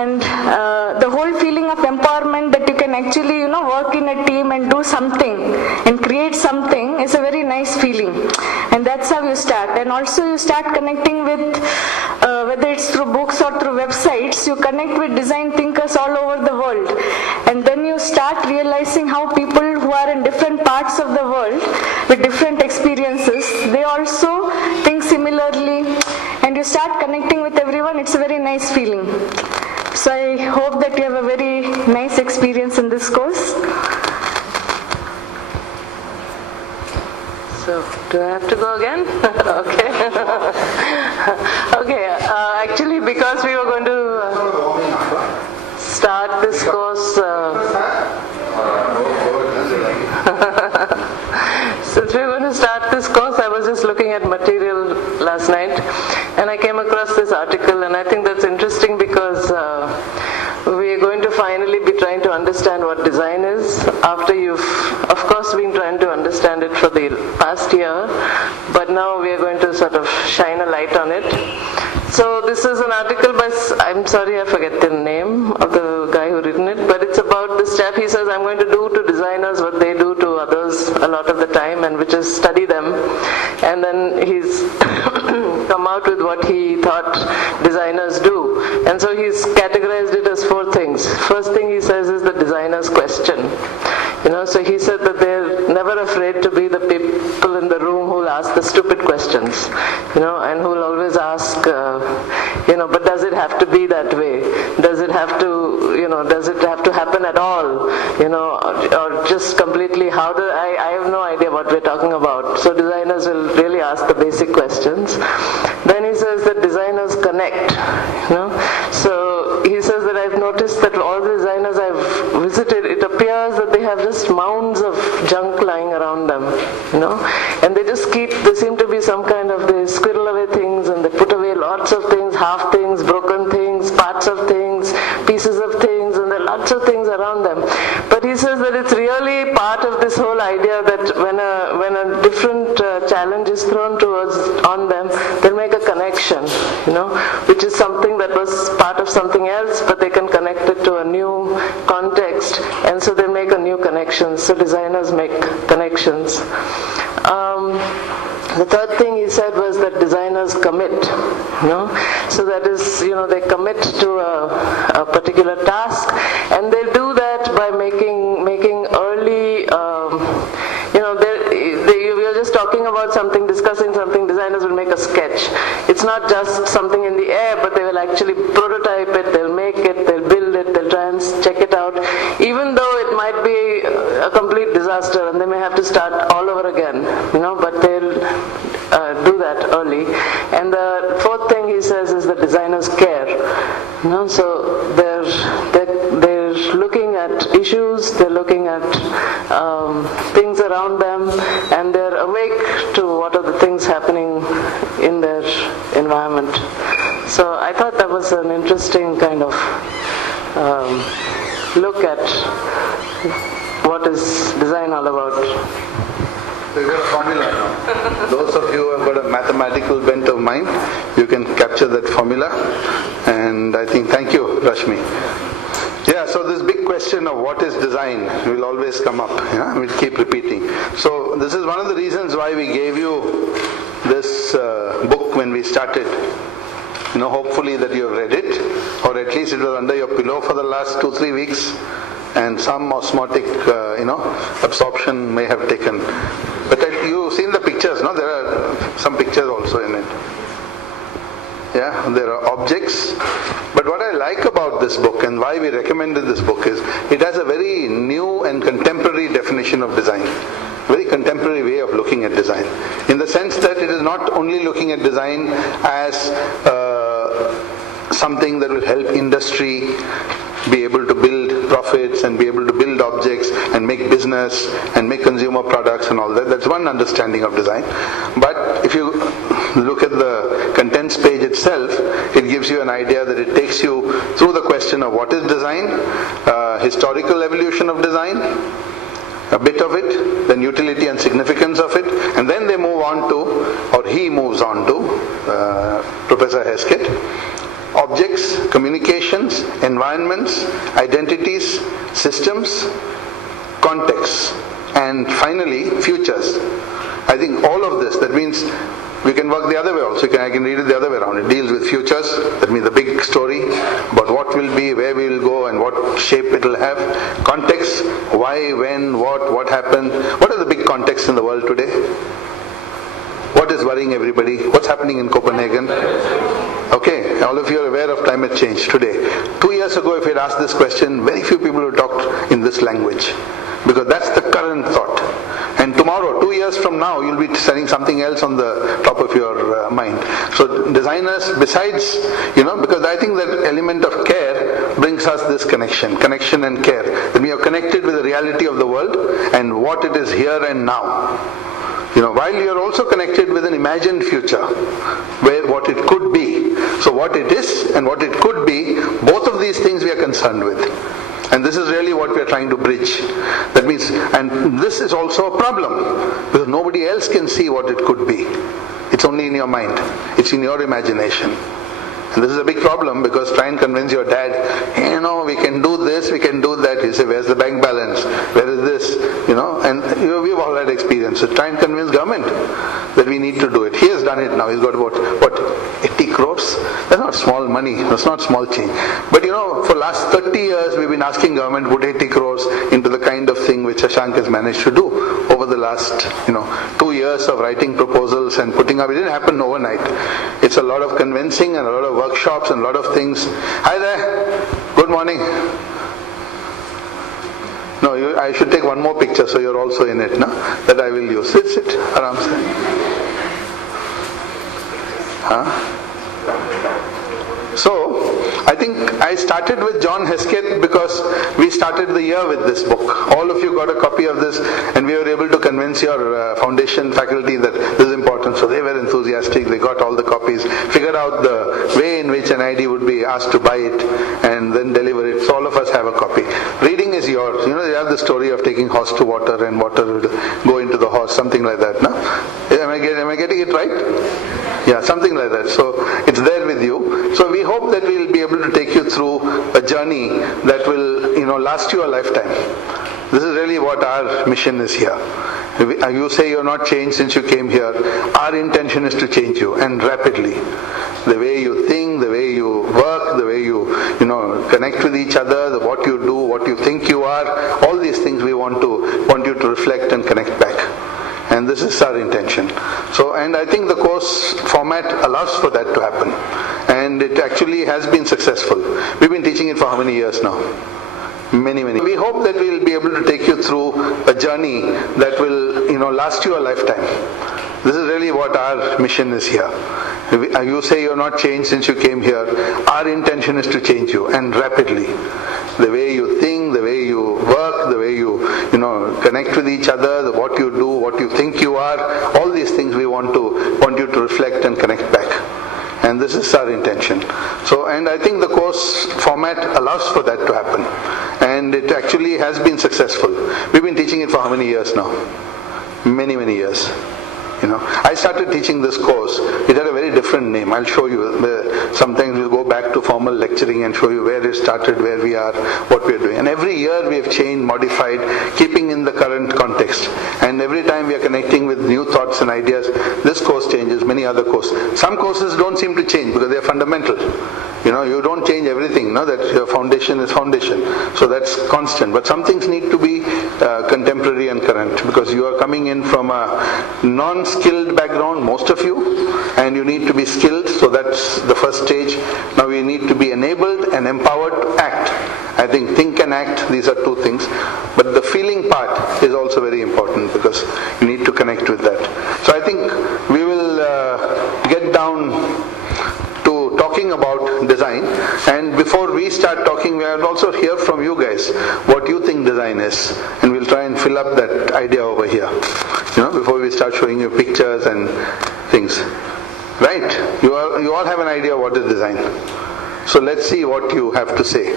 and the whole feeling of empowerment that you can actually, work in a team and do something and create something is a very nice feeling. And that's how you start. And also you start connecting with, whether it's through books or through websites, you connect with design thinkers all over the world. And then you start realizing how people who are in different parts of the world with different experiences, they also think similarly, and you start connecting with everyone. It's a very nice feeling. So I hope that you have a very nice experience in this course. So, do I have to go again? Okay. Okay, actually because we were going to start this course, since we were going to start this course, I was just looking at material last night and I came across this article, and I think that's interesting because we are going to finally be trying to understand what design is after you've, of course, been trying to understand it for the past year, but now we are going to sort of shine a light on it. So this is an article by, I'm sorry I forget the name of the guy who written it, but it's about this chap. He says, I'm going to do to designers what they do to others a lot of the time, and which is study them. And then he's come out with what he thought designers do. And so he's categorized it as 4 things. First thing he says is the designer's question. So he said that they're never afraid to be the people in the room who'll ask the stupid questions, and who'll always ask, but does it have to be that way? Does it have to happen at all? Or just completely, I have no idea what we're talking about. So designers will really ask the basic questions. Then he says that designers connect, So he says that I've noticed that all the designers I've visited, it appears that they have just mounds of junk lying around them, and they seem to be some kind of, they squirrel away things and they put away lots of things, half things, broken things, parts of things, pieces of things, and there are lots of things around them. But he says that it's really part of this whole idea that when a different challenge is thrown on them, they'll make a connection, which is something that was part of something else, but they can connect it to a new context, and so they make a new connection. So designers make connections. The third thing he said was that designers commit, so that is, they commit to a particular task, and they do that by making early, we are just talking about something, discussing something, designers will make a sketch. It's not just something in the air, but they will actually prototype it, they'll make it, they'll build it, they'll try and check it out, even though it might be a complete disaster and they may have to start all over again, but they'll do that early. And the fourth thing he says is that designers care, so they're looking at issues, they're looking at things around them, and they're awake to what are the things happening in their environment. So I thought that was an interesting kind of look at what is design all about. So you've got a formula now. Those of you who have got a mathematical bent of mind, you can capture that formula. And I think, thank you, Rashmi. Yeah, so this big question of what is design will always come up. We'll keep repeating. So this is one of the reasons why we gave you this book when we started. Hopefully that you have read it, or at least it was under your pillow for the last 2-3 weeks, and some osmotic, absorption may have taken. But you've seen the pictures, no? There are some pictures also in it. Yeah, there are objects. But what I like about this book and why we recommended this book is it has a very new and contemporary definition of design. Very contemporary way of looking at design, in the sense that it is not only looking at design as something that will help industry be able to build profits and be able to build objects and make business and make consumer products and all that. That's one understanding of design. But if you look at the contents page itself, it gives you an idea that it takes you through the question of what is design, historical evolution of design, a bit of it, then utility and significance of it, and then they move on to, or he moves on to, Professor Heskett, objects, communications, environments, identities, systems, contexts, and finally futures. I think all of this, that means we can work the other way also. I can read it the other way around. It deals with futures, that means the big story about what will be, where we will go, and what shape it will have. Context, why, when, what happened. What are the big contexts in the world today? What is worrying everybody? What's happening in Copenhagen? Okay, all of you are aware of climate change today. 2 years ago, if you had asked this question, very few people would talk in this language, because that's the current thought. And tomorrow, 2 years from now, you'll be saying something else on the top of your mind. So designers, besides, because I think that element of care brings us this connection and care. That we are connected with the reality of the world and what it is here and now. While you are also connected with an imagined future, where what it could be. So what it is and what it could be, both of these things we are concerned with. And this is really what we are trying to bridge. That means, and this is also a problem, because nobody else can see what it could be. It's only in your mind. It's in your imagination. And this is a big problem, because try and convince your dad, we can do this, we can do that. You say, where's the bank balance? Where is this? And we've all had experience. So try and convince government that we need to do it. He has done it now. He's got about 80 crores? That's not small money. That's not small change. But for the last 30 years, we've been asking government to put 80 crores into the kind of thing which Shashank has managed to do over the last, 2 years of writing proposals and putting up. It didn't happen overnight. It's a lot of convincing and a lot of workshops and a lot of things. Hi there. Good morning. No, I should take one more picture so you're also in it, no? That I will use. Sit, aram se. So, I think I started with John Hesketh because we started the year with this book. All of you got a copy of this, and we were able to convince your foundation faculty that this is important. So they were enthusiastic, they got all the copies, figured out the way in which an ID would be asked to buy it, and then deliver it. So all of us have a copy. Reading is yours. You have the story of taking horse to water, and water would go into the horse, something like that, no? Am I getting it right? Yeah, something like that. So it's there with you. So we hope that we'll be able to take you through a journey that will, last you a lifetime. This is really what our mission is here. You say you're not changed since you came here. Our intention is to change you, and rapidly. The way you think, the way you work, the way you connect with each other, what you do, what you think you are, all these things we want you to reflect and connect back. And this is our intention. So, and I think the course format allows for that to happen. And it actually has been successful. We've been teaching it for how many years now? Many. We hope that we'll be able to take you through a journey that will, last you a lifetime. This is really what our mission is here. You say you're not changed since you came here. Our intention is to change you, and rapidly. The way you think, the way you work, the way you connect with each other, what you do, what you think you are, all these things we want you to reflect and connect back. And this is our intention. So, and I think the course format allows for that to happen. And it actually has been successful. We've been teaching it for how many years now? Many years. I started teaching this course. It had a very different name. I'll show you. Sometimes we'll go back to formal lecturing and show you where it started, where we are, what we're doing. And every year we have changed, modified, keeping in the current context. And every time we are connecting with new thoughts and ideas, this course changes, many other courses. Some courses don't seem to change because they are fundamental. You don't change everything, that your foundation is foundation. So that's constant. But some things need to be contemporary and current, because you are coming in from a non-skilled background, most of you, and you need to be skilled. So that's the first stage. Now we need to be enabled and empowered to act. I think and act, these are two things. But the feeling part is also very important, because you need to connect with that. So I think we will get down to talking about design, and before we start talking, we will also hear from you guys what you think design is, and we'll try and fill up that idea over here, before we start showing you pictures and things. Right? You all have an idea what is design. So let's see what you have to say.